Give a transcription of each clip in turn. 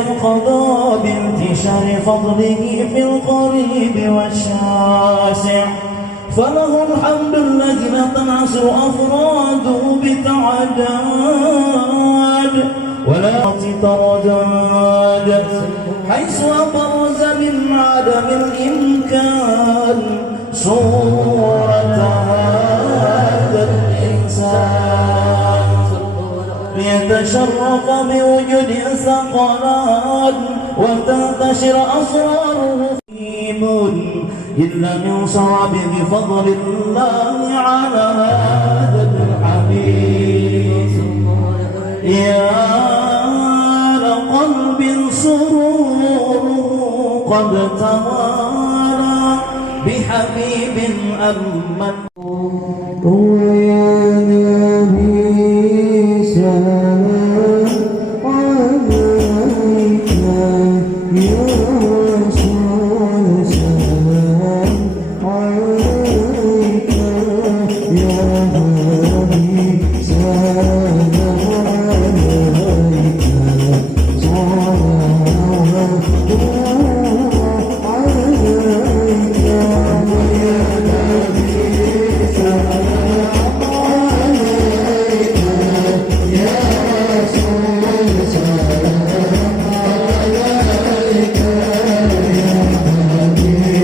يقضى بانتشار فضله في القريب والشاسع. فله الحمد الذي لا تنعصر أفراده بتعداد ولا ترداد، حيث أبرز من عدم الإمكان صورة هذا الإنسان ليتشرف بوجود ثقلات وتنتشر أسراره إلا من صعب بفضل الله على هذا الحبيب. يا لقلب سرور قد توالى بحبيب أمن يا نبي سلام عليك يا رسول سلام عليك يا نبي سلام عليك صلوات الله عليك يا نبي سلام عليك يا رسول سلام عليك يا نبي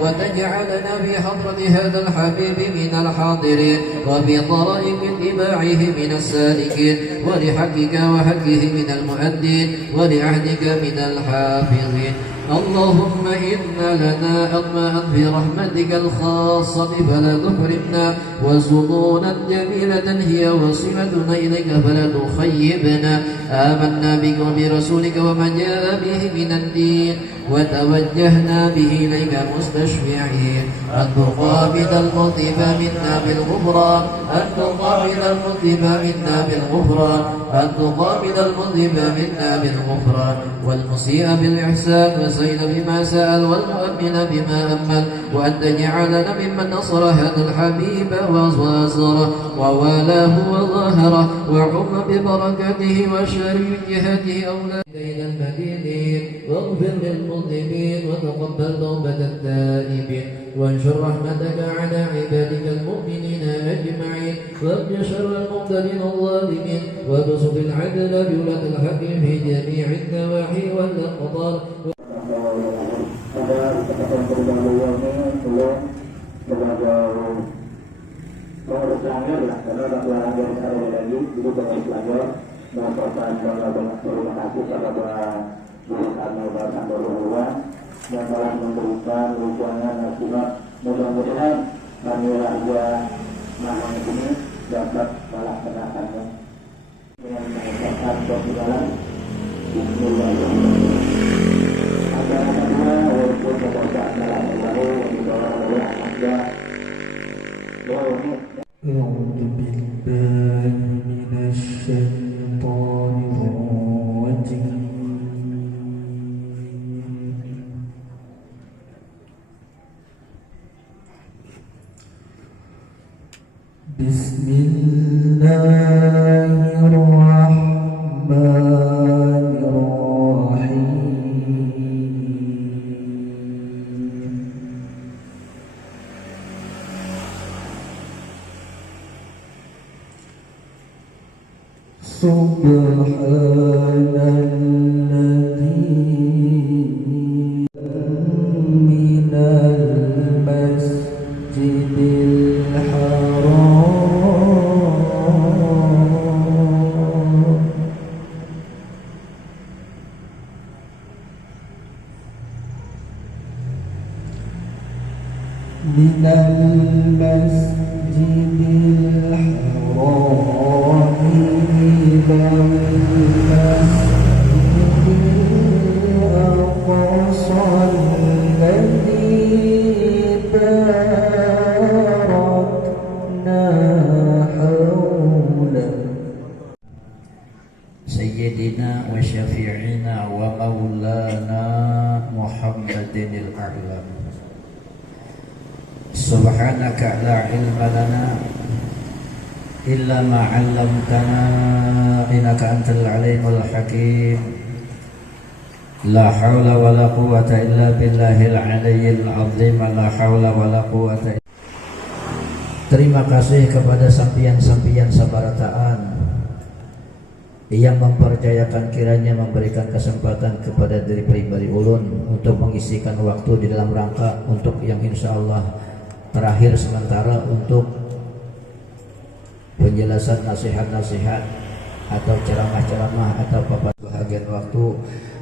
وتجعلنا في حضرة هذا الحبيب من الحاضرين وفي طرائق اتباعه من السالكين ولحقك وحقه من المؤدين ولعهدك من الحافظين. اللهم إنا لنا أطماعا في رحمتك الخاصة فلا تحرمنا وسطونا جميلة هي وصلتنا إليك فلا تخيبنا. آمنا بك وبرسولك وما جاء به من الدين وتوجهنا به إليك مستشفعين أن تقابل المطيب منا بالغفران أن تقابل المطيب منا بالغفران أن تقابل المطيب منا بالغفران والمسيء بالإحسان والسيد بما سأل والمؤمن بما أمل وأن تجعلنا ممن نصر هذا الحبيب وواصره ووالاه وظاهره وعم ببركته وشريك جهته أولادنا المدينين واغفر للمذنبين وتقبل توبة التائبين وانشر رحمتك على عبادك المؤمنين أجمعين واقض شر المبتلين الظالمين وابسط العدل بولاة الحق في جميع النواحي والأقطار. Mengurus langgar lah, karena ada langgar ada lagi, itu pengurus langgar melaporkan terima kasih kepada Guru Karno Bapak Dorullah yang telah memberikan rujukan nasihat. Mudah-mudahan kami warga Mahang ini dapat melaksanakannya dengan mengucapkan doa. Bismillahirrahmanirrahim. بالله من الشيطان الرجيم بسم الله الرحمن الرحيم سبحان الذي من المسجد الحرام من المسجد الحرام إلى المسجد الأقصى الذي باركنا حوله سيدنا وشفيعنا ومولانا محمد الأعلم سبحانك لا علم لنا إلا ما علمتنا إنك أنت العليم الحكيم لا حول ولا قوة إلا بالله العلي العظيم لا حول ولا قوة. Terima kasih kepada sampian-sampian sabarataan yang mempercayakan kiranya memberikan kesempatan kepada diri pribadi ulun untuk mengisikan waktu di dalam rangka untuk yang insya Allah terakhir sementara untuk penjelasan nasihat-nasihat atau ceramah-ceramah atau paparan bahagian waktu.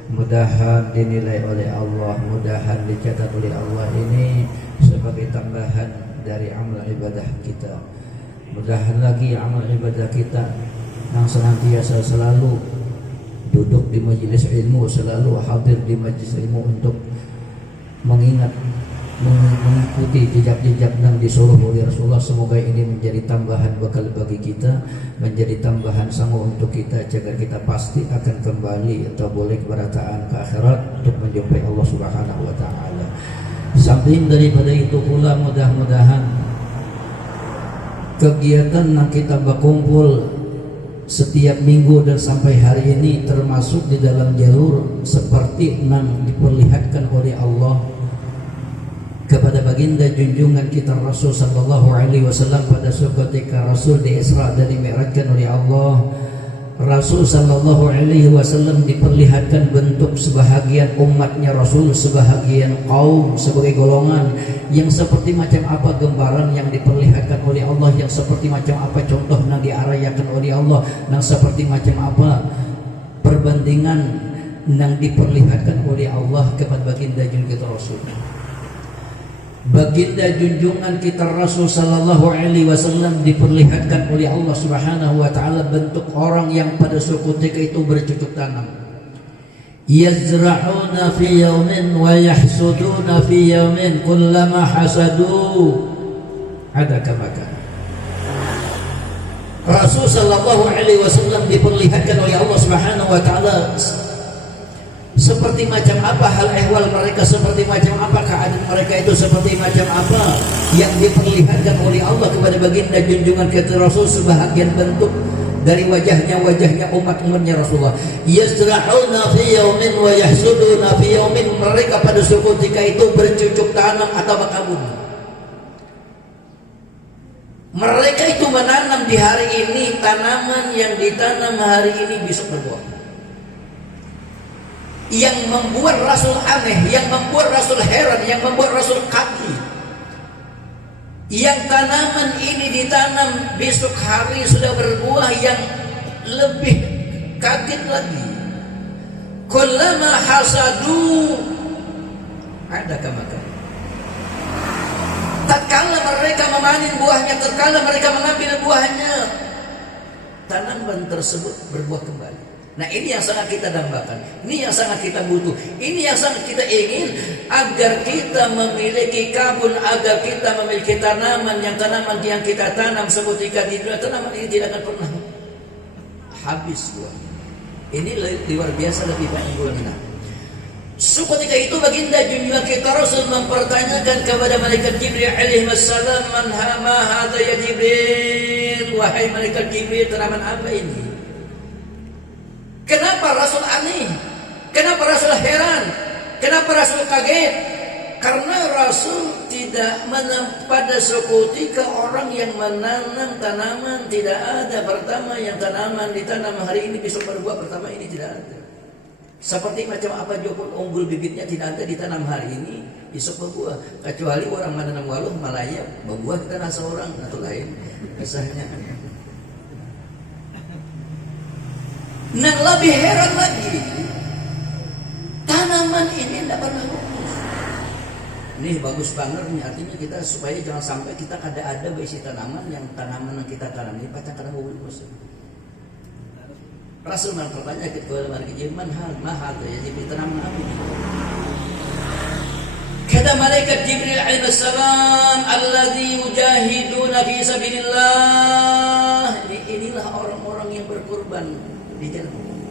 Mudahan dinilai oleh Allah, mudahan dicatat oleh Allah ini sebagai tambahan dari amal ibadah kita. Mudahan lagi amal ibadah kita yang senantiasa selalu duduk di majelis ilmu, selalu hadir di majelis ilmu untuk mengingat, mengikuti jejak-jejak yang disuruh oleh Rasulullah. Semoga ini menjadi tambahan bekal bagi kita, menjadi tambahan sanggup untuk kita agar kita pasti akan kembali atau boleh berataan ke akhirat untuk menjumpai Allah Subhanahu wa taala. Samping daripada itu pula mudah-mudahan kegiatan yang kita berkumpul setiap minggu dan sampai hari ini termasuk di dalam jalur seperti yang diperlihatkan oleh Allah kepada baginda junjungan kita Rasul sallallahu alaihi wasallam pada suatu ketika Rasul di Isra dan Mi'rajkan oleh Allah. Rasul sallallahu alaihi wasallam diperlihatkan bentuk sebahagian umatnya Rasul, sebahagian kaum sebagai golongan yang seperti macam apa gambaran yang diperlihatkan oleh Allah, yang seperti macam apa contoh yang diarayakan oleh Allah, yang seperti macam apa perbandingan yang diperlihatkan oleh Allah kepada baginda junjungan kita Rasul. Baginda junjungan kita Rasul sallallahu alaihi wasallam diperlihatkan oleh Allah Subhanahu wa taala bentuk orang yang pada suatu ketika itu bercocok tanam. Yazra'una fi yawmin wa yahsuduna fi yawmin kullama hasadu ada kamakan. Rasul sallallahu alaihi wasallam diperlihatkan oleh Allah Subhanahu wa taala seperti macam apa hal ehwal mereka, seperti macam apa keadaan mereka itu, seperti macam apa yang diperlihatkan oleh Allah kepada baginda junjungan kita Rasul sebahagian bentuk dari wajahnya umat-umatnya Rasulullah. Yazra'una fi yawmin wa yahsuduna fi yawmin, mereka pada suatu ketika itu bercucuk tanam atau berkebun. Mereka itu menanam di hari ini, tanaman yang ditanam hari ini besok berbuah. Yang membuat Rasul aneh, yang membuat Rasul heran, yang membuat Rasul kaget, yang tanaman ini ditanam besok hari sudah berbuah, yang lebih kaget lagi, kullama hasadu ada kamakan. Tatkala mereka memanen buahnya, tatkala mereka mengambil buahnya, tanaman tersebut berbuah kembali. Nah ini yang sangat kita dambakan, ini yang sangat kita butuh, ini yang sangat kita ingin agar kita memiliki kabun, agar kita memiliki tanaman yang kita tanam seketika di dunia, tanaman ini tidak akan pernah habis buah. Ini luar biasa lebih banyak buahnya. Seketika itu baginda junjungan kita Rasul mempertanyakan kepada malaikat Jibril alaihi wassalam, "Man hadza ya Jibril?" Wahai malaikat Jibril, tanaman apa ini? Kenapa Rasul aneh? Kenapa Rasul heran? Kenapa Rasul kaget? Karena Rasul tidak pada seketika orang yang menanam tanaman tidak ada. Pertama yang tanaman ditanam hari ini besok berbuah, pertama ini tidak ada. Seperti macam apa jokun unggul bibitnya tidak ada ditanam hari ini besok berbuah. Kecuali orang menanam waluh Malaya berbuah di tanah seorang atau lain misalnya. Nah lebih heran lagi, tanaman ini tidak pernah lupus. Ini bagus banget nih, artinya kita supaya jangan sampai kita ada berisi tanaman yang kita tanam ini pacang kada lupus. Rasul bertanya kepada malaikat Jibril, "Man hadza ya Jibril, tanaman apa ini?" Kata malaikat Jibril alaihi salam, "Alladzi yujahiduna fi sabilillah." Inilah orang-orang yang berkorban di jalan Allah.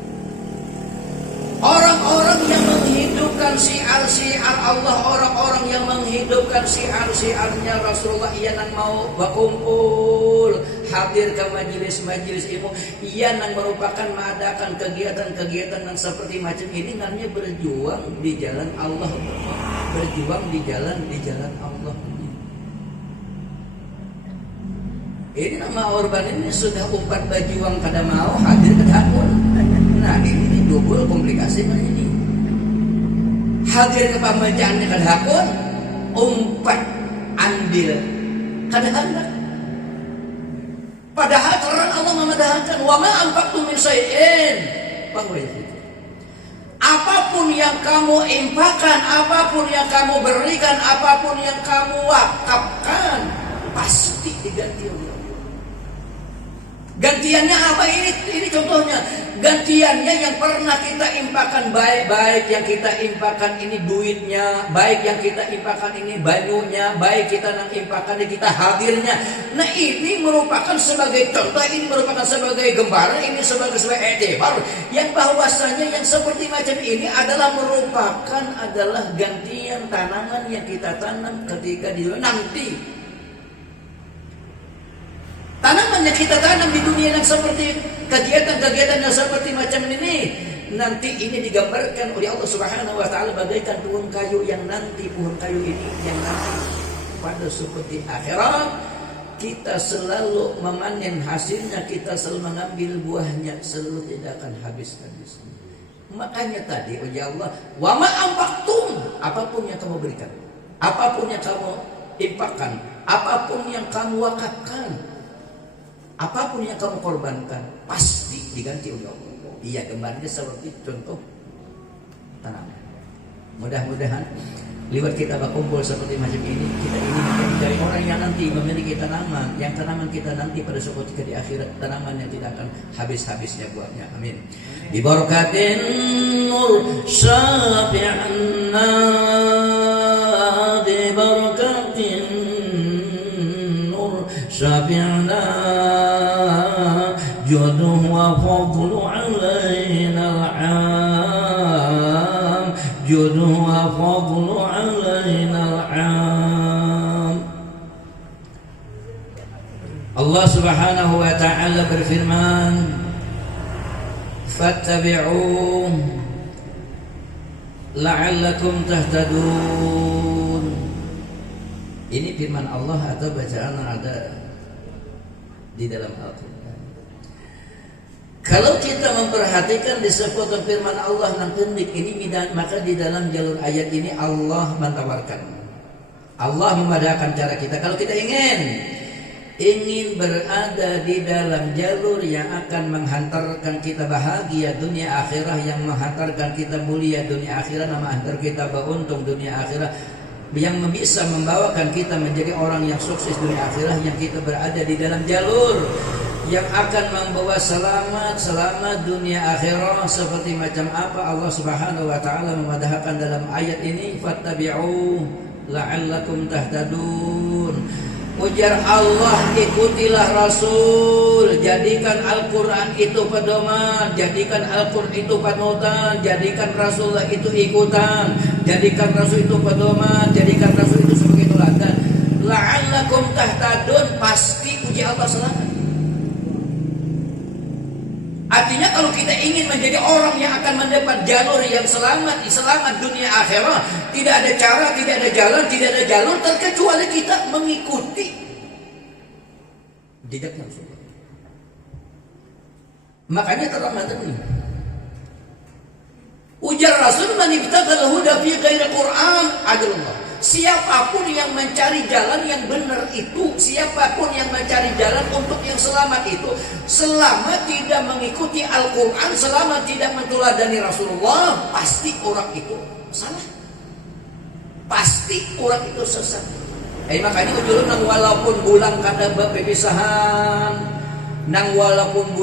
Orang-orang yang menghidupkan syiar-syiar Allah, orang-orang yang menghidupkan syiar-syiarnya Rasulullah, yang mau berkumpul hadir ke majelis-majelis ilmu, yang merupakan mengadakan kegiatan-kegiatan yang seperti macam ini, namanya berjuang di jalan Allah, berjuang di jalan Allah. Ini nama Orban ini sudah umpat berjuang kada mau hadir ke dapur. Nah ini double komplikasinya ini. Hadir ke pembacaannya kada hakun, umpat andil kada hendak. Padahal terang Allah memadahkan, "Wa ma anfaqtum min syai'in." Apapun yang kamu infakkan, apapun yang kamu berikan, apapun yang kamu wakafkan, pasti diganti oleh Allah. Gantiannya apa? Ini contohnya. Gantiannya yang pernah kita infakkan, baik yang kita infakkan ini duitnya, baik yang kita infakkan ini banyunya, baik kita infakkan ini kita hadirnya. Nah ini merupakan sebagai contoh, ini merupakan sebagai gambaran, ini sebagai etibar yang bahwasanya yang seperti macam ini adalah gantian tanaman yang kita tanam ketika di nanti. Tanaman yang kita tanam di dunia yang seperti kegiatan-kegiatan yang seperti macam ini, nanti ini digambarkan oleh Allah Subhanahu wa taala bagaikan pohon kayu yang nanti pohon kayu ini yang nanti pada seperti akhirat kita selalu memanen hasilnya, kita selalu mengambil buahnya, selalu tidak akan habis-habis. Makanya tadi oleh Allah, "Wa ma anfaqtum," apapun yang kamu berikan, apapun yang kamu infakkan, apapun yang kamu wakafkan, apapun yang kamu korbankan pasti diganti oleh Allah. Iya, kembalinya seperti contoh tanaman. Mudah-mudahan lewat kita berkumpul seperti macam ini, kita ini menjadi dari orang yang nanti memiliki tanaman, yang tanaman kita nanti pada suatu ketika di akhirat, tanaman yang tidak akan habis-habisnya buahnya. Amin. Bi barakatin nur syafi'na, bi barakatin nur syafi'na, جده وفضل علينا العام، جده وفضل علينا العام. Allah Subhanahu wa ta'ala berfirman, fattabi'u la'allakum tahtadun. Ini firman Allah atau bacaan yang ada di dalam Al-Quran. Kalau kita memperhatikan di sepotong firman Allah yang pendek ini, maka di dalam jalur ayat ini Allah menawarkan, Allah memadahkan cara kita. Kalau kita ingin berada di dalam jalur yang akan menghantarkan kita bahagia dunia akhirah, yang menghantarkan kita mulia dunia akhirah, menghantar kita beruntung dunia akhirah, yang bisa membawakan kita menjadi orang yang sukses dunia akhirah, yang kita berada di dalam jalur yang akan membawa selamat dunia akhirat. Seperti macam apa Allah Subhanahu wa taala memadahkan dalam ayat ini, fattabi'u la'allakum tahtadun. Ujar Allah, ikutilah Rasul, jadikan Al-Quran itu pedoman, jadikan Al-Quran itu panutan, jadikan Rasulullah itu ikutan, jadikan Rasul itu pedoman, jadikan Rasul itu sebagai teladan. La'allakum tahtadun, pasti uji Allah selamat. Artinya kalau kita ingin menjadi orang yang akan mendapat jalur yang selamat dunia akhirat, tidak ada cara, tidak ada jalan, tidak ada jalur terkecuali kita mengikuti jejaknya Rasulullah. Makanya terang ini ujar Rasul, man ibtaghal huda fi ghairi Qur'an adallah. Siapapun yang mencari jalan yang benar itu, siapapun yang mencari jalan untuk yang selamat itu, selama tidak mengikuti Al-Quran, selama tidak menteladani Rasulullah, pasti orang itu salah, pasti orang itu sesat. Makanya ujulun nang walaupun bulan kada bepisahan, nang walaupun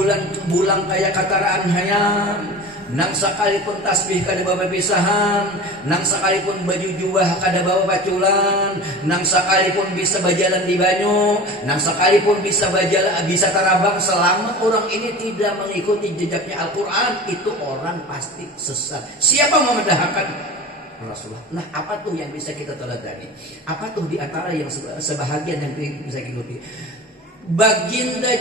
bulan kayak kataraan hayam, nang sekalipun tasbih kada bawa pisahan, nang sekalipun baju jubah kada bawa paculan, nang sekalipun bisa berjalan di banyu, nang sekalipun bisa berjalan, bisa tarabang, selama orang ini tidak mengikuti jejaknya Al-Quran, itu orang pasti sesat. Siapa memedahkan Rasulullah? Nah, apa tuh yang bisa kita teladani? Apa tuh di antara yang sebahagian yang bisa kita ikuti? Baginda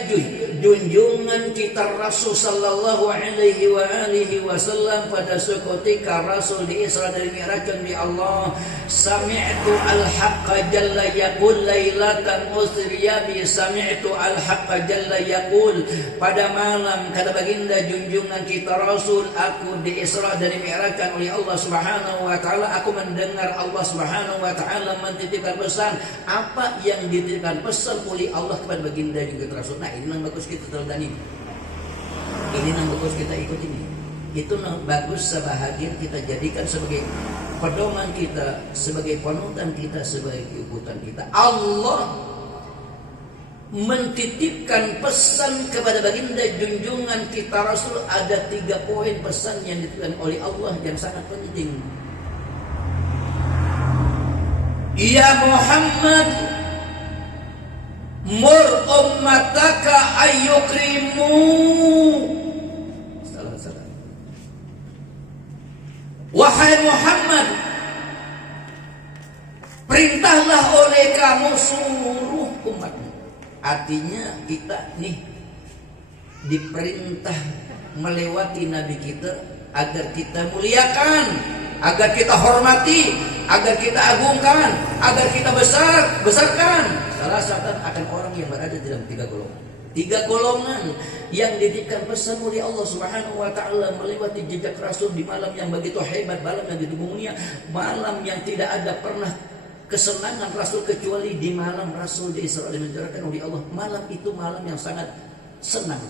junjungan kita Rasul sallallahu alaihi wasallam pada seketika Rasul di Isra dan Mi'raj di Allah, sami'tu al-haqqa jalla yaqul lailatan usriya bi, sami'tu al-haqqa jalla yaqul, pada malam kata baginda junjungan kita Rasul, aku di Isra dan Mi'raj oleh Allah Subhanahu wa taala, aku mendengar Allah Subhanahu wa taala mentitipkan pesan. Apa yang dititipkan pesan oleh Allah kepada baginda juga Rasul. Nah, ini yang bagus kita teladani. Ini yang bagus kita ikuti ini. Itu yang bagus sebahagian kita jadikan sebagai pedoman kita, sebagai panutan kita, sebagai ikutan kita. Allah mentitipkan pesan kepada baginda junjungan kita Rasul. Ada 3 poin pesan yang dititipkan oleh Allah yang sangat penting. Ya Muhammad, mur ummataka ayyukrimu. Salah. Wahai Muhammad, perintahlah oleh kamu seluruh umatmu. Artinya kita nih diperintah melewati Nabi kita agar kita muliakan, agar kita hormati, agar kita agungkan, agar kita besarkan. Salah satu akan orang yang berada dalam 3 golongan. 3 golongan yang dititipkan pesan oleh Allah Subhanahu wa taala melewati jejak Rasul di malam yang begitu hebat, malam yang begitu mulia, malam yang tidak ada pernah kesenangan Rasul kecuali di malam Rasul di Isra dan Mi'raj oleh Allah. Malam itu malam yang sangat senang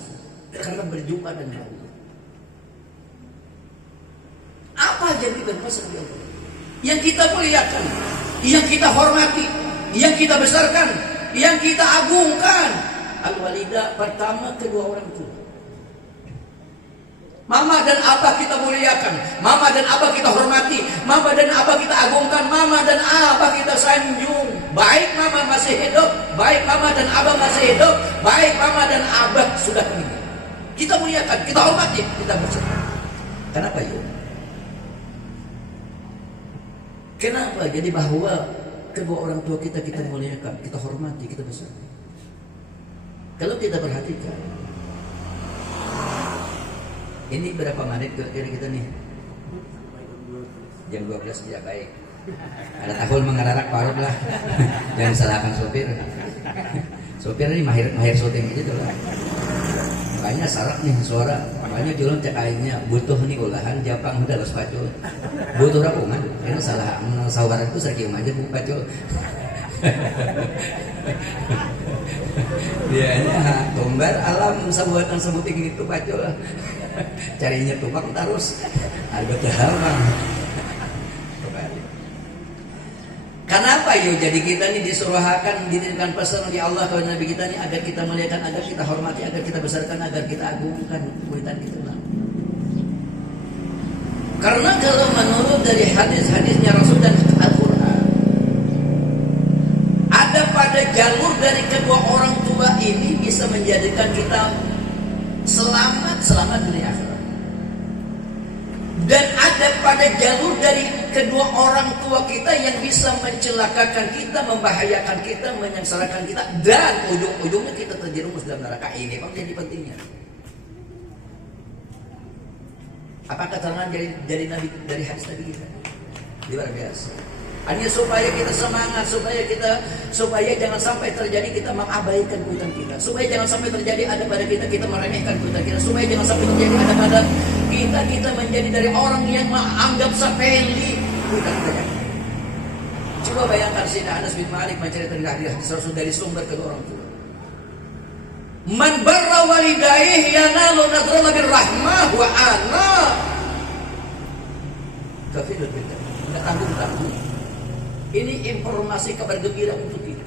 karena berjumpa dengan Allah. Apa yang dititipkan pesan oleh Allah? Yang kita muliakan, yang kita hormati, yang kita besarkan, yang kita agungkan. Al-walidah, pertama kedua orang tua. Mama dan abah kita muliakan, mama dan abah kita hormati, mama dan abah kita agungkan, mama dan abah kita sanjung. Baik mama masih hidup, baik mama dan abah masih hidup, baik mama dan abah sudah meninggal, kita muliakan, kita hormati, kita besarkan. Kenapa yuk? Kenapa? Jadi bahwa kedua orang tua kita muliakan, kita hormati, kita besarkan. Kalau kita perhatikan, ini berapa menit kira-kira kita nih? Jam 12 tidak baik. Ada tahun mengararak parut lah. Jangan salahkan sopir. Sopir ini mahir syuting gitu lah. Makanya sarak nih suara. Makanya julung cek aingnya butuh nih olahan Japang udah los pacul. Butuh rapungan. Karena salah sawaran itu saking aja bu pacul. Dianya tumbar alam sabuatan sebuting itu pacul. Carinya tumpang terus. Ada terhamang. Kenapa Ayo jadi kita nih disuruhakan, dititipkan pesan oleh Allah kepada Nabi kita nih agar kita muliakan, agar kita hormati, agar kita besarkan, agar kita agungkan kuitan itu lah. Karena kalau menurut dari hadis-hadisnya Rasul dan Al-Quran, ada pada jalur dari kedua orang tua ini bisa menjadikan kita selamat dunia akhirat. Dan ada pada jalur dari kedua orang tua kita yang bisa mencelakakan kita, membahayakan kita, menyengsarakan kita, dan ujung-ujungnya kita terjerumus dalam neraka. Ini memang jadi pentingnya. Apa keterangan dari Nabi, dari hadis Nabi kita? Luar biasa. Hanya supaya kita semangat, supaya jangan sampai terjadi kita mengabaikan kuitan kita, supaya jangan sampai terjadi ada pada kita meremehkan kuitan kita, supaya jangan sampai terjadi ada pada kita menjadi dari orang yang menganggap sepele kuitan kita. Coba bayangkan Sayyidina Anas bin Malik menceritakan hadis Rasul dari sumber kedua orang tua. Man barra walidayhi yanalu nadrallah birrahmah wa ana kafirun bil jannah. Enggak tanggung-tanggung. Ini informasi kabar gembira untuk kita.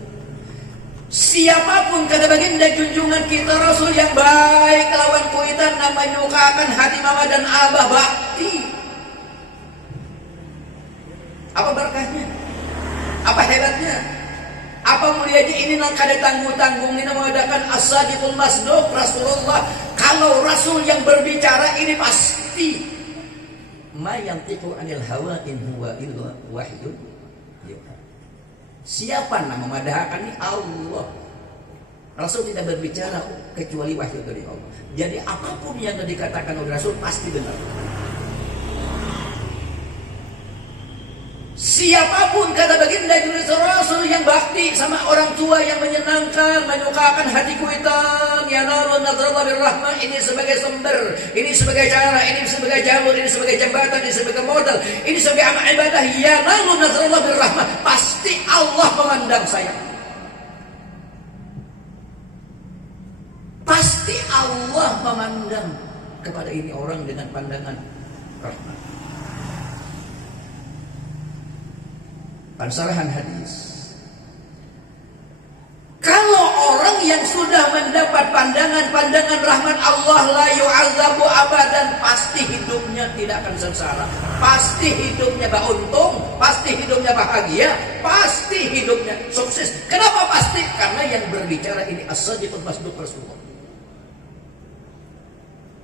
Siapapun kata baginda junjungan kita Rasul yang baik lawan kuitan dan menyukakan hati mama dan abah bakti. Apa berkahnya? Apa hebatnya? Apa mulianya? Ini nang kada tanggung-tanggung ini mengadakan as-sadiqul masduq Rasulullah. Kalau Rasul yang berbicara ini pasti ma yantiqu anil hawa in huwa illa wahyun. Siapa nama memadahkan ini? Allah. Rasul tidak berbicara kecuali wahyu dari Allah. Jadi apapun yang dikatakan oleh Rasul pasti benar. Siapapun kata baginda Rasul yang bakti sama orang tua yang menyenangkan, menyukakan hati kuitan, yanalu nadrallah birrahmah, ini sebagai sumber, ini sebagai cara, ini sebagai jalur, ini sebagai jembatan, ini sebagai modal, ini sebagai amal ibadah, yanalu nadrallah birrahmah, pasti Allah memandang saya. Pasti Allah memandang kepada ini orang dengan pandangan rahmat. Pensarahan hadis. Kalau orang yang sudah mendapat pandangan rahmat Allah la yu'adzabu abadan, pasti hidupnya tidak akan sengsara, pasti hidupnya beruntung, pasti hidupnya bahagia, pasti hidupnya sukses. Kenapa pasti? Karena yang berbicara ini as-sadiqul masduq Rasulullah.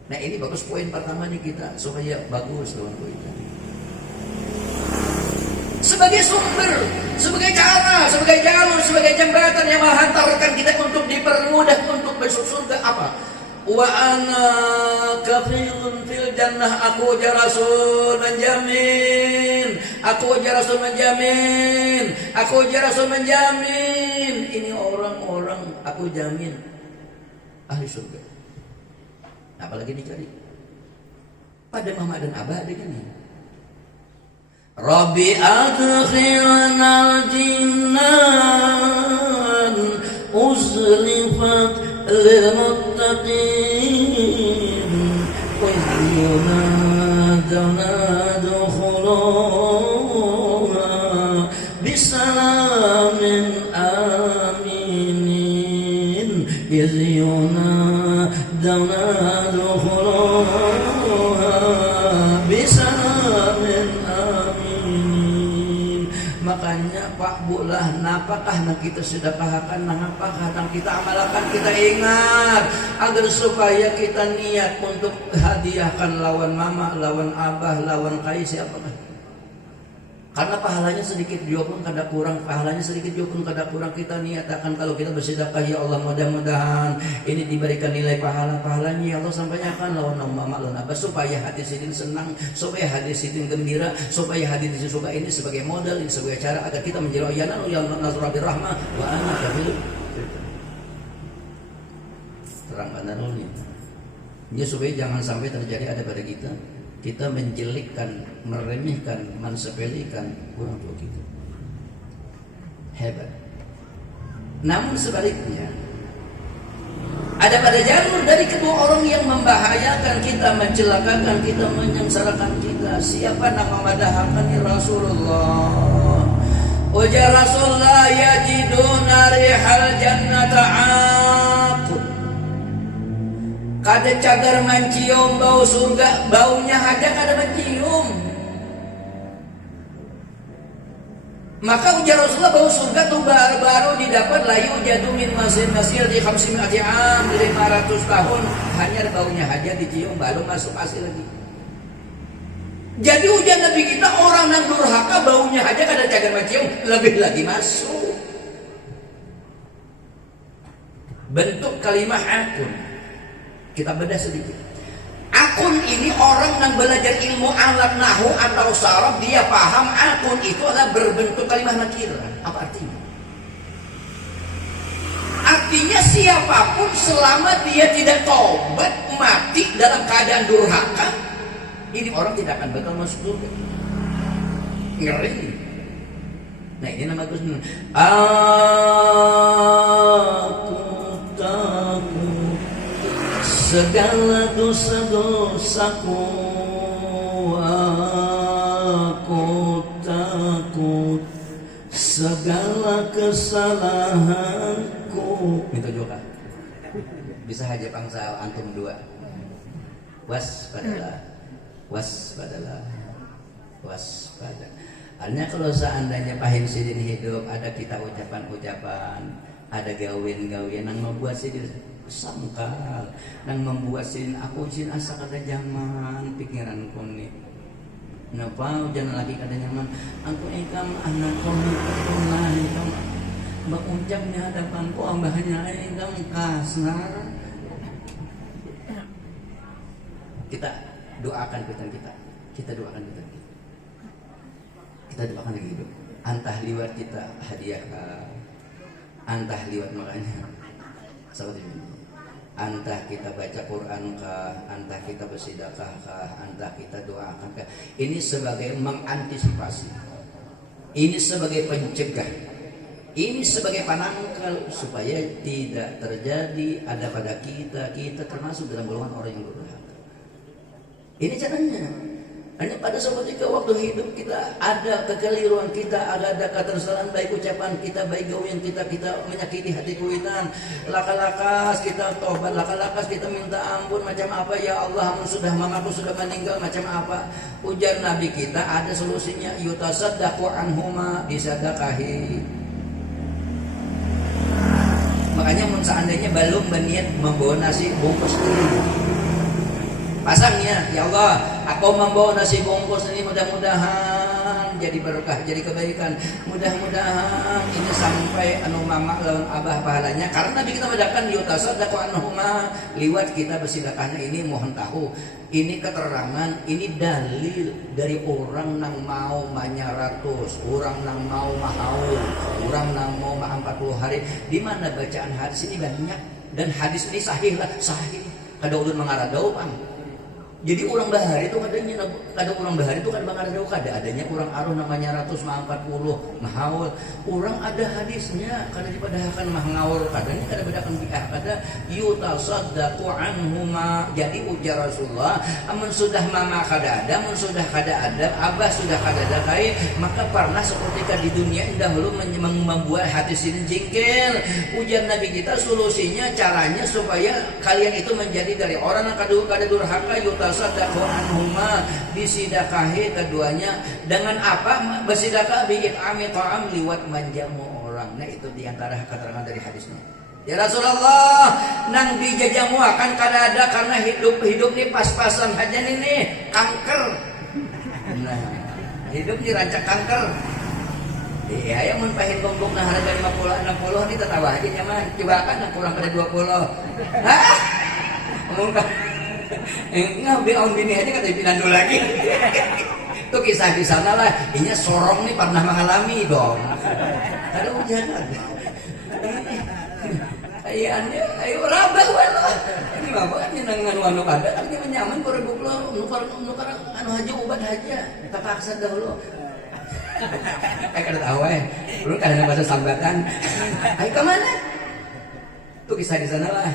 Nah ini bagus poin pertama nih kita supaya bagus lawan kita. Sebagai sumber, sebagai cara, sebagai jalur, sebagai jembatan yang menghantarkan kita untuk dipermudah untuk masuk surga apa? Wa ana kafilun fil jannah, aku aja Rasul menjamin, aku aja Rasul menjamin, aku aja Rasul menjamin. Ini orang-orang aku jamin ahli surga. Apalagi dicari pada mama dan abah ada gini. Rabbi adkhilna jinnan uzlifat lil muttaqin wa yunaduna dukhuluha bisalamin aminin iz yunaduna dukhuluha bisalamin. Makanya Pak Bu lah, napakah nang kita sedekahkan, nang apakah nang kita amalkan, kita ingat agar supaya kita niat untuk hadiahkan lawan mama, lawan abah, lawan kai siapakah. Karena pahalanya sedikit juga pun kada kurang, pahalanya sedikit juga pun kada kurang, kita niatakan kalau kita bersedekah ya Allah mudah-mudahan ini diberikan nilai pahalanya ya Allah sampaikan lawan mama lawan abah supaya hati sidin senang, supaya hati sidin gembira, supaya hati sidin suka. Ini sebagai modal, ini sebagai cara agar kita menjadi ayana yang nasrul birrahmah wa ana kafil. Terangkan dulu nih. Ya supaya jangan sampai terjadi ada pada kita menjelekkan, meremehkan, mensepelekan orang tua kita. Hebat. Namun sebaliknya, ada pada jalur dari kedua orang yang membahayakan kita, mencelakakan kita, menyengsarakan kita. Siapa nama madahakan Rasulullah? Ujar Rasulullah yajiduna rihal jannata aqun. Kada cagar mencium bau surga, baunya aja kada mencium. Maka ujar Rasulullah bau surga tuh baru didapat layu jadu min masir di 500 am, 500 tahun hanya baunya aja dicium baru masuk asli lagi. Jadi ujian Nabi kita orang yang durhaka baunya aja kada cagar mencium, lebih lagi masuk. Bentuk kalimat akun kita bedah sedikit. Akun ini orang yang belajar ilmu alat nahu atau saraf, dia paham akun itu adalah berbentuk kalimat nakirah. Apa artinya? Artinya siapapun selama dia tidak taubat mati dalam keadaan durhaka, ini orang tidak akan bakal masuk surga. Ngeri. Nah ini nama Gus. Aku takut segala dosa-dosaku, aku takut segala kesalahanku. Minta juga. Bisa haja pangsa antum dua. Waspadalah, waspadalah, waspada. Artinya kalau seandainya pahim sidin hidup, ada kita ucapan-ucapan, ada gawin-gawin yang membuat sidin sangkal, yang membuat sidin aku sin asa kada zaman pikiranku nih. Napa jangan lagi kada nyaman. Aku ikam anak kamu tunai kamu mengucap di hadapanku ambahnya ikam kasar. Kita doakan kita doakan kita. Kita doakan lagi hidup. Antah liwat kita hadiah antah liwat makanya sahabat ini. Antah kita baca Quran kah, antah kita bersedekah kah, antah kita doakan kah. Ini sebagai mengantisipasi. Ini sebagai pencegah. Ini sebagai penangkal supaya tidak terjadi ada pada kita termasuk dalam golongan orang yang durhaka. Ini caranya. Hanya pada suatu ketika waktu hidup kita ada kekeliruan kita, ada ketersalahan baik ucapan kita, baik gawian kita menyakiti hati kuitan, laka-lakas kita tobat, laka-lakas kita minta ampun macam apa ya Allah, sudah mamaku sudah meninggal macam apa. Ujar Nabi kita ada solusinya, yutasaddaqu anhuma, disedekahi. Makanya seandainya belum berniat membawa nasi bungkus ini, pasangnya, ya Allah, aku membawa nasi bungkus ini mudah-mudahan jadi berkah, jadi kebaikan. Mudah-mudahan ini sampai anu mama lawan abah pahalanya. Karena Nabi kita bedakan yutasaddaqu anhuma, liwat kita bersedekahnya ini mohon tahu. Ini keterangan, ini dalil dari orang yang mau manyaratus, orang yang mau mahaul, orang yang mau 40 hari. Di mana bacaan hadis ini banyak dan hadis ini sahih lah, sahih. Kada ulun mengaradau pang. Jadi orang bahari itu kadanya, kada orang bahari itu kan mengaradau, kada adanya orang aruh namanya 140 mahaul. Orang ada hadisnya, kada dipadahakan mah ngawur, kadanya kada bedakan bi'ah, kada yutasaddaqu anhuma. Jadi ujar Rasulullah, amun sudah mama kada ada, amun sudah kada ada, abah sudah kada ada kai, maka pernah seperti di dunia dahulu membuat hadis ini jengkel. Ujar Nabi kita solusinya, caranya supaya kalian itu menjadi dari orang yang kada durhaka, yutasaddaqu anhuma, disedekahi keduanya dengan apa? Bersedekah bi it'ami ta'am, liwat menjamu orang. Nah itu diantara keterangan dari hadisnya. Ya Rasulullah, nang dijajamu akan kada ada karena hidup ini pas-pasan aja nih kanker. Nah, hidup dirancak kanker. Iya, yang mun pahin gombong nah harga 50 60 ini tetawa aja nyaman. Coba kan kurang pada 20. Hah? Ngomong enggak bilang bini aja kata pinandu lagi. Itu kisah di sana lah. Inya sorong nih pernah mengalami dong. Ada ujian. Ayo rabah wala. Ini bapak kan nang anu kada tapi menyaman 2020 nukar anu haji obat haja. Terpaksa dahulu. Kada tahu belum kada bahasa sambatan. Ayo ke mana? Itu kisah di sana lah.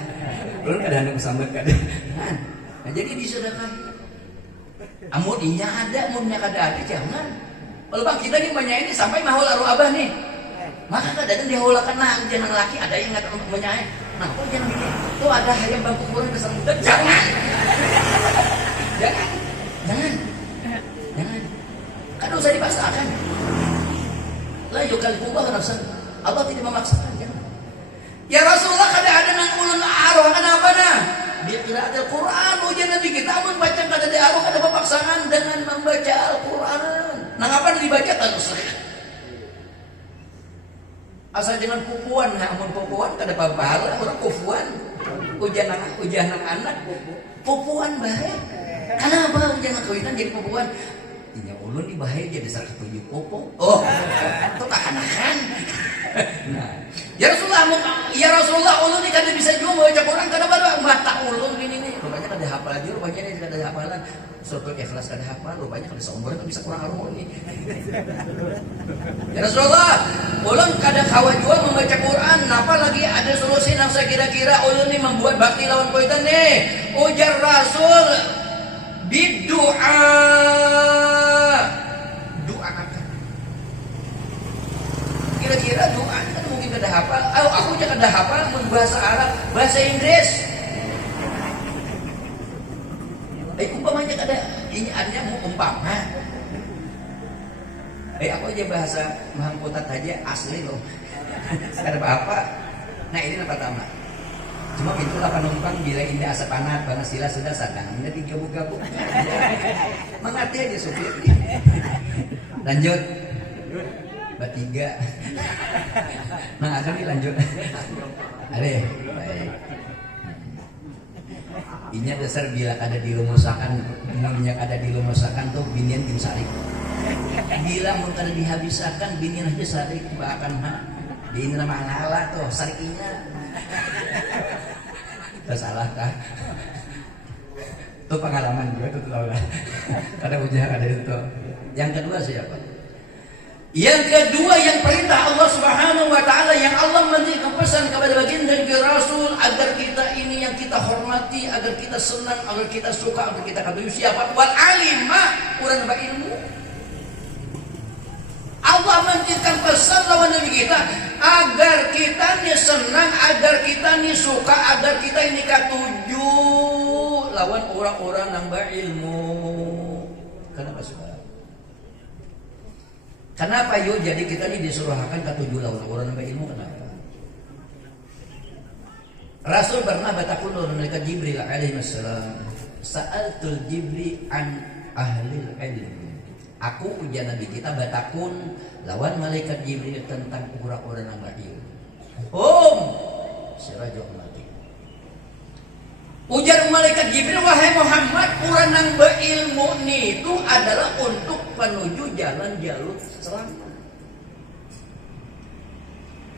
Belum kada ada sambat kada. Nah, jadi disedekah. Amun inya ada, amunnya kada ada jangan. Bang kita nih banyak ini sampai mahul aru abah nih. Maka kadang dihulakan nah jangan laki ada yang nggak banyak. Nah kok jangan gini. Tuh ada hayam bangku kurang besar muda. Jangan. Jangan. Kan usah dipaksakan. La yukalifullah nafsan. Allah tidak memaksakan. Jangan. Ya Rasulullah kada ada nang ulun aruh kenapa nah? Di qiraatul Quran ujian Nabi kita membaca kada di aruh kada pemaksaan dengan membaca Al-Quran. Nang apa dibaca terus. Asal jangan pupuan, amun pupuan kada pahala orang kufuan. Ujian anak pupuan bae. Kenapa ujian kawinan jadi pupuan? Inya ulun di bahaya jadi sareng tujuh popo. Oh, itu kahanakan. Nah, ya Rasulullah ulun ini kada bisa juga baca Quran kada baru mata ulun gini nih. Rupanya kada hafal aja, rupanya ini kada hafalan. Surah Ikhlas kada hafal, rupanya kada seumur itu bisa kurang harmoni. Ya Rasulullah, ulun kada kawa juga membaca Quran, napa lagi ada solusi nang kira-kira ulun ini membuat bakti lawan koitan nih. Ujar Rasul bidu'a kira-kira doa kan mungkin kada hafal. Aku jangan kada hafal bahasa Arab, bahasa Inggris. Umpamanya kada ini artinya mau umpama. Aku aja bahasa Mahangkutat aja asli loh. Kada apa-apa. Nah ini yang pertama. Cuma itulah penumpang bila indah asa panat, panas sila sudah sadang. Ini digabung-gabung. Mengerti aja supir. Lanjut. Bertiga. Nah ada nih lanjut. Ada. Baik. Ini dasar bila ada dilumusakan, minyak ada dilumusakan tuh binian tim sarik. Bila mau kada dihabisakan binian aja sarik bahkan ini nama ngala tuh sarikinya. Salah kah? Itu pengalaman gue tuh tahu lah. Ada ujian ada itu. Yang kedua siapa? Yang kedua yang perintah Allah Subhanahu wa taala yang Allah memberikan pesan kepada baginda Rasul agar kita ini yang kita hormati, agar kita senang, agar kita suka, agar kita katakan siapa? Wal alimah, urang berilmu. Allah memberikan pesan lawan Nabi kita agar kita ini senang, agar kita ini suka, agar kita ini katuju lawan orang-orang yang berilmu. Kenapa saudara? Kenapa yuk? Jadi kita ini disuruhkan katuju lawan orang yang berilmu. Kenapa? Rasul pernah batakun lawan malaikat Jibril alaihi wassalam. Sa'altul Jibril an ahlil ilm. Aku ujian Nabi kita batakun lawan malaikat Jibril tentang orang-orang yang berilmu. Sirajul mati. Ujar malaikat Jibril, wahai Muhammad, orang yang berilmu itu adalah untuk menuju jalan jalur selamat.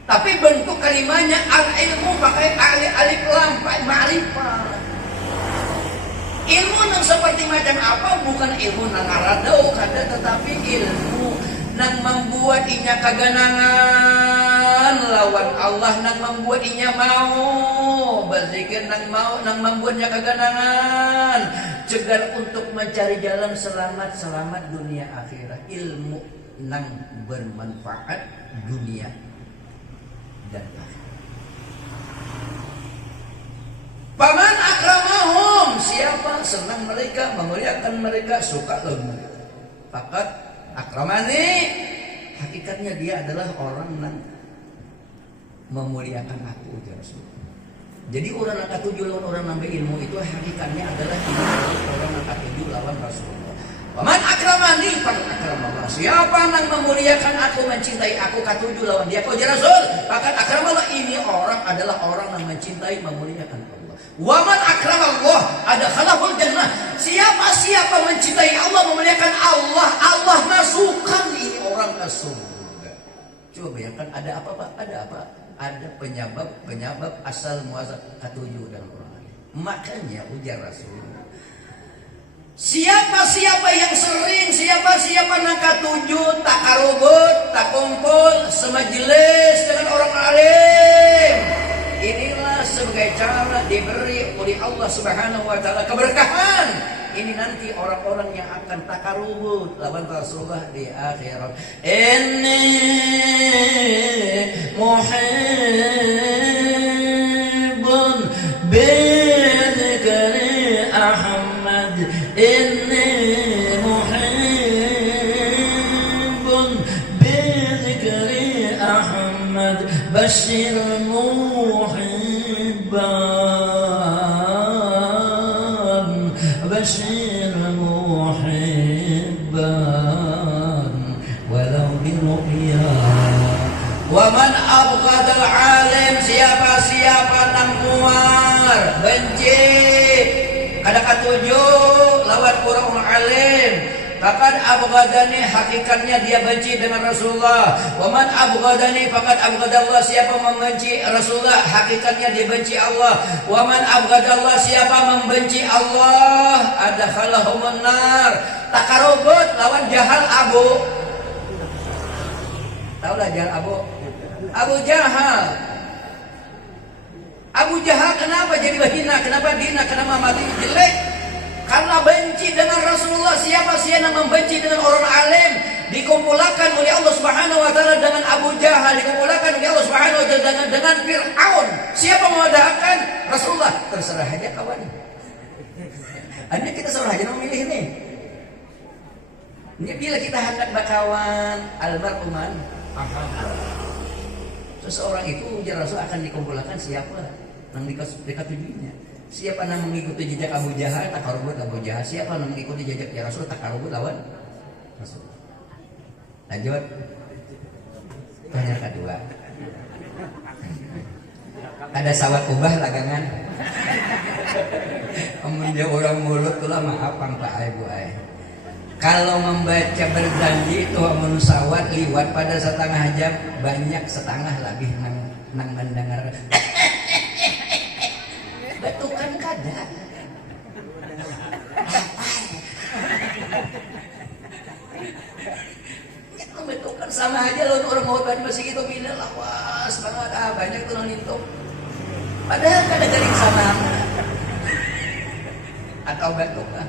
Tapi bentuk kalimatnya al-ilmu pakai alif lam, ma'rifat. Ilmu yang seperti macam apa? Bukan ilmu nang ngaradau kada, tetapi ilmu nang membuat inya kaganangan lawan Allah, nang membuat inya mau berzikir, nang membuatnya kaganangan, cegar untuk mencari jalan selamat dunia akhirat. Ilmu nang bermanfaat dunia dan akhirat. Paman akramahum, siapa senang mereka, memuliakan mereka, suka lawan mereka. Fakat akramani, hakikatnya dia adalah orang yang memuliakan aku, ya Rasulullah. Jadi orang yang katuju lawan orang yang berilmu itu hakikatnya adalah orang yang katuju lawan Rasulullah. Paman akramani, paman akramallah. Siapa yang memuliakan aku, mencintai aku, katuju lawan dia, kau ya Rasul. Fakat akramallah, ini orang adalah orang yang mencintai, memuliakan Allah. Waman akramallah adakhalahul jannah. Siapa mencintai Allah, memuliakan Allah, Allah masukkan ini orang ke surga. Coba bayangkan ada apa Pak? Ada apa? Ada penyebab asal muasal ketujuh dalam Quran. Makanya ujar Rasul, siapa yang sering, siapa nak ketujuh, tak karubut, tak kumpul semajelis dengan orang alim, inilah sebagai cara diberi oleh Allah Subhanahu wa taala keberkahan. Ini nanti orang-orang yang akan takarubut lawan Rasulullah di akhirat. Inni muhibbun bidhikri Ahmad. Inni muhibbun bidhikri Ahmad. Bashir muhibban, bashir muhibban, walau biruqya. Waman abghadal alim, siapa-siapa nang muar benci kada katuju lawan orang alim. Fakat abghadani, hakikatnya dia benci dengan Rasulullah. Waman abghadani fakat abghadallah, siapa membenci Rasulullah hakikatnya dia benci Allah. Waman abghadallah, siapa membenci Allah adkhalahum nar. Takarubut lawan Jahal Abu. Tahu lah Jahal Abu? Abu Jahal. Abu Jahal kenapa jadi bahina? Kenapa dina? Kenapa mati jelek? Karena benci dengan Rasulullah. Siapa sih yang membenci dengan orang alim? Dikumpulkan oleh Allah Subhanahu wa taala dengan Abu Jahal, dikumpulkan oleh Allah Subhanahu wa taala dengan Fir'aun. Siapa mewadahkan Rasulullah? Terserah aja kawan. Hanya kita serah aja memilih nih. Ini bila kita hendak berkawan almarhuman, seseorang itu ujar Rasul akan dikumpulkan siapa? Yang dekat tujuannya. Siapa yang mengikuti jejak Abu Jahal, takarubut Abu Jahal. Siapa yang mengikuti jejak ya Rasul, takarubut lawan Rasul. Lanjut. Pertanyaan kedua. Ada sawat ubah lagangan. Kemudian orang mulut tuh lah maaf Pak Ibu ay. Kalau membaca berjanji itu amun sawat liwat pada setengah jam, banyak setengah lebih nang mendengar. Betukan kada. Itu betukan sama aja loh orang mau ban masih gitu bila lawas banget banyak tuh nang lintung. Padahal kada garing sama. Atau betuk lah.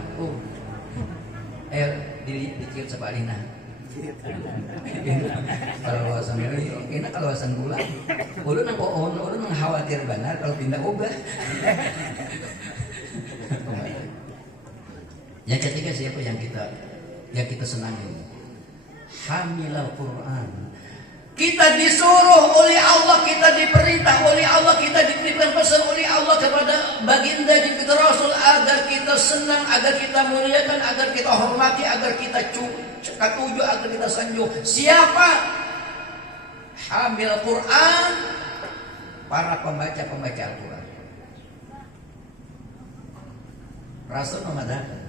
Ayo dicium sebalina. Kalau luasan ini, enak kalau luasan bulan. Ulun nang pohon, ulun nang khawatir benar kalau pindah ubah. Yang ketiga siapa yang kita senangi? Hamilal Quran. Kita disuruh oleh Allah, kita diperintah oleh Allah, kita diberikan pesan oleh Allah kepada baginda kita Rasul agar kita senang, agar kita muliakan, agar kita hormati, agar kita katuju, agar kita sanjung. Siapa? Hamil Quran, para pembaca Al-Quran. Rasul mengatakan,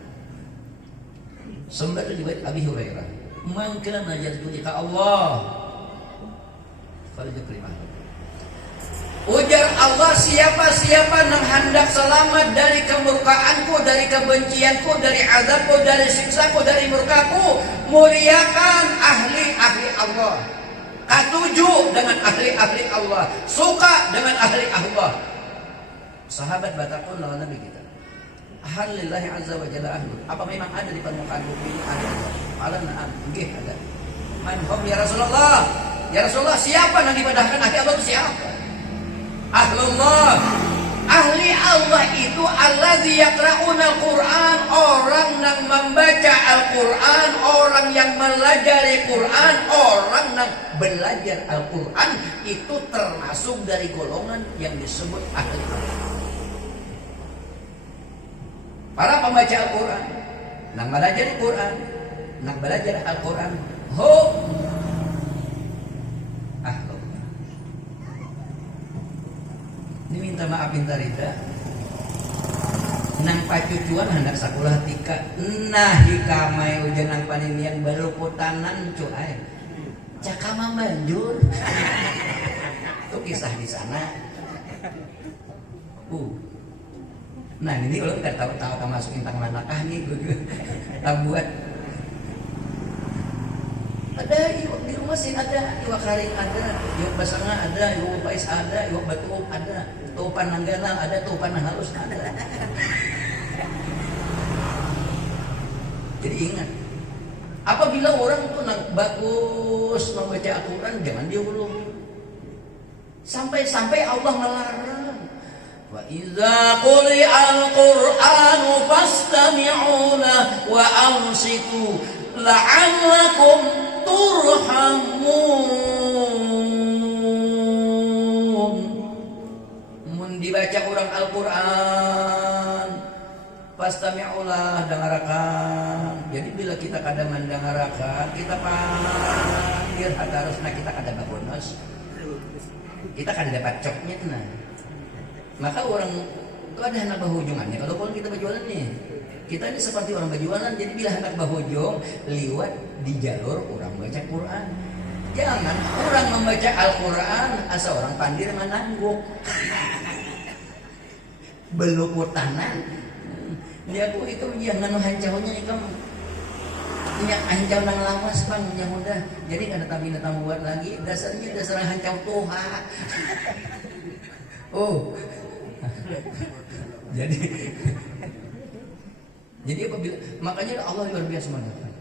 sumber riwayat Abi Hurairah, man kana yarju liqa Allah ujar Allah, siapa yang hendak selamat dari kemurkaanku, dari kebencianku, dari azabku, dari siksaku, dari murkaku, muliakan ahli-ahli Allah, katuju dengan ahli-ahli Allah, suka dengan ahli Allah. Sahabat batakun lawan Nabi kita, ahlillahi azza wa jalla ahlu. Apa memang ada di permukaan bumi ini ada? Ala na'am, nggih ada. Man hum ya Rasulullah? Ya Rasulullah, siapa yang dibadahkan ahli Allah itu siapa? Ahlullah. Ahli Allah itu allazi yaqra'una al-Quran, orang yang membaca Al-Quran, orang yang melajari Quran, orang yang belajar Al-Quran itu termasuk dari golongan yang disebut ahli Allah. Para pembaca Al-Quran, yang belajar Al-Quran, yang belajar Al-Quran, ini minta maaf minta rida nang pacucuan hendak sakulah tika nah hikamai ujian nang paninian baru putanan cuai cakama banjur itu kisah di sana nah ini lo nggak tahu masuk intang manakah nih tak buat Ada iwak di rumah sih ada, iwak karing ada, iwak basanga ada, iwak pais ada, iwak batuop ada, topan nangganal ada, topan halus ada. Jadi ingat, apabila orang tuh bagus membaca Al-Quran, jangan diulung. Sampai-sampai Allah melarang. Wa idza quri'al Qur'anu fastami'u lahu wa ansitu la'allakum turhamun. Mun dibaca orang Al-Quran, fastami'u lahu, dengarakan. Jadi bila kita kada mendengarakan, kita panggil hadarusna kita kada bonus. Kita kada dapat coknya nah. Maka orang itu ada anak bahujungannya. Kalau kita berjualan nih, kita ini seperti orang berjualan. Jadi bila hendak bahujung, liwat di jalur orang baca Quran. Jangan orang membaca Al-Quran asa orang pandir menangguk, belukutanan. Dia aku itu jangan hancaunya ikam. Ini hancau nang lawas bang, yang udah. Jadi kada tamu buat lagi. Dasarnya dasar hancau Tuhan. Oh. jadi apabila makanya Allah luar biasa mengatakan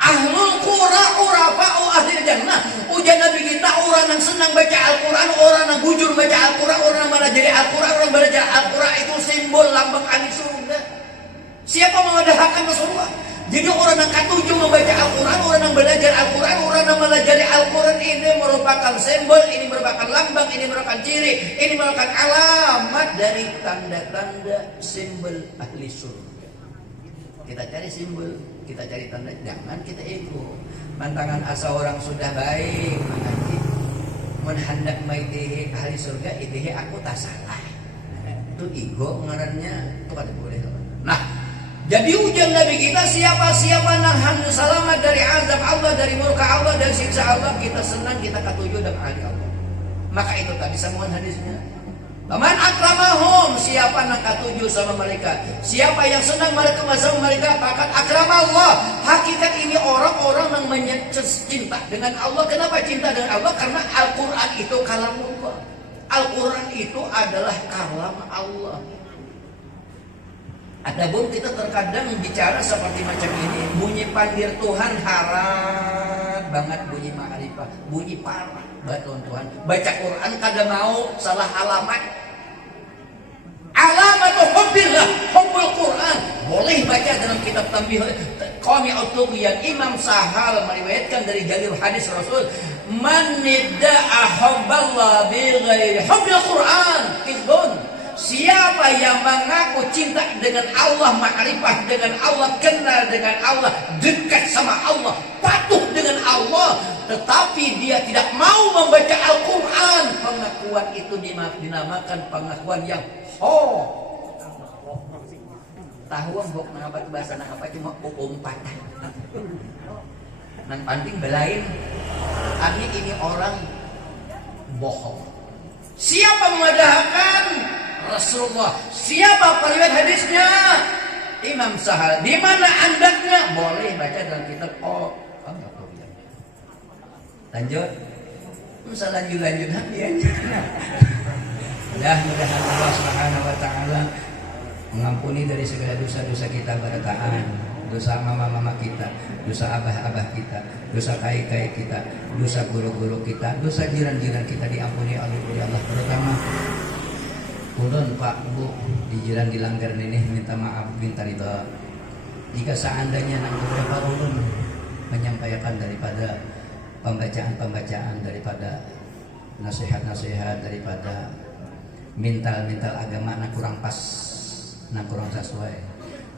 ahlul qura urafa'u ahli jannah. Ujian Nabi kita orang yang senang baca Al-Quran, orang yang bujur baca Al-Quran, orang yang belajar Al-Quran, orang belajar Al-Quran itu simbol lambang ahli surga. Siapa mengadakan surga? Jadi orang yang ketujuh membaca Al-Quran, orang yang belajar Al-Quran, orang yang belajar Al-Quran ini merupakan simbol, ini merupakan lambang, ini merupakan ciri, ini merupakan alamat dari tanda-tanda simbol ahli surga. Kita cari simbol, kita cari tanda, jangan kita ego. Pantangan asa orang sudah baik, mengaji, menhendak maidehe ahli surga, idehe aku tak salah. Itu ego ngarannya, itu kada boleh. Nah, jadi ujian Nabi kita siapa yang hendak selamat dari azab Allah, dari murka Allah, dari siksa Allah, kita senang, kita ketujuh dengan ahli Allah. Maka itu tadi sambungan hadisnya. Man akramahum, siapa yang ketujuh sama mereka, siapa yang senang mereka bersama mereka, bahkan akram Allah. Hakikat ini orang-orang yang cinta dengan Allah. Kenapa cinta dengan Allah? Karena Al-Quran itu kalamullah. Al-Quran itu adalah kalam Allah. Adapun kita terkadang bicara seperti macam ini, bunyi pandir Tuhan haram banget, bunyi ma'rifah, bunyi parah baton Tuhan. Baca Quran kada mau salah alamat. Alamatu hubbillah, hubbul Quran. Boleh baca dalam kitab Tanbih Qami At-Tughyan, Imam Sahal meriwayatkan dari jalur hadis Rasul, man nidda'a hubballah bi ghairi hubbil Quran kidun. Siapa yang mengaku cinta dengan Allah, ma'rifah dengan Allah, kenal dengan Allah, dekat sama Allah, patuh dengan Allah, tetapi dia tidak mau membaca Al-Quran, pengakuan itu dinamakan pengakuan yang tahu mbok mengabat bahasa nang apa cuma umpatan nang penting belain arti ini orang bohong. Siapa memadahkan Rasulullah? Siapa periwayat hadisnya? Imam Sahal. Di mana andaknya? Boleh baca dalam kitab lanjut. Misalnya lanjut mudah-mudahan Allah Subhanahu wa taala mengampuni dari segala dosa-dosa kita berataan, dosa mama-mama kita, dosa abah-abah kita, dosa kai-kai kita, dosa guru-guru kita, dosa jiran-jiran kita diampuni oleh Allah. Terutama ulun Pak Bu di jiran dilanggar ini minta maaf, minta ridha. Jika seandainya nang beberapa ulun menyampaikan daripada pembacaan-pembacaan, daripada nasihat-nasihat, daripada mintal agama na kurang pas, na kurang sesuai,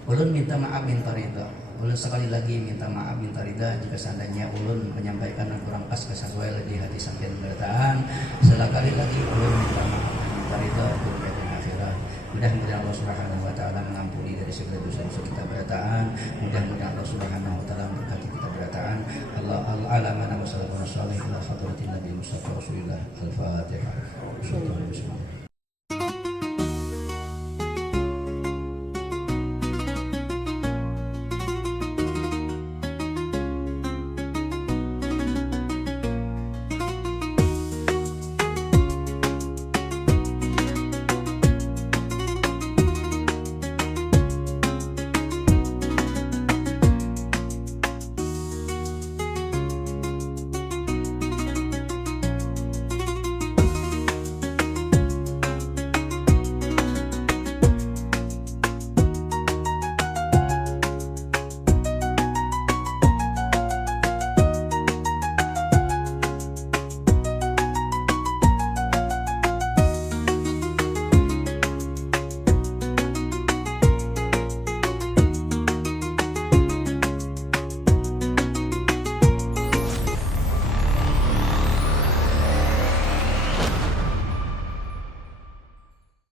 ulun minta maaf, minta ridha. Ulun sekali lagi minta maaf, minta ridha jika seandainya ulun menyampaikan na kurang pas sesuai di hati sampeyan berataan. Sekali lagi ulun minta maaf, minta ridha untuk akhirat. Mudah-mudahan Allah Subhanahu wa taala mengampuni dari segala dosa-dosa kita berataan. Mudah-mudahan Allah Subhanahu wa taala memberkati kita berataan. Allah al-alamana wa sallallahu alaihi wa sallam ala hadratin Nabi Mustafa Rasulullah. Al-Fatihah.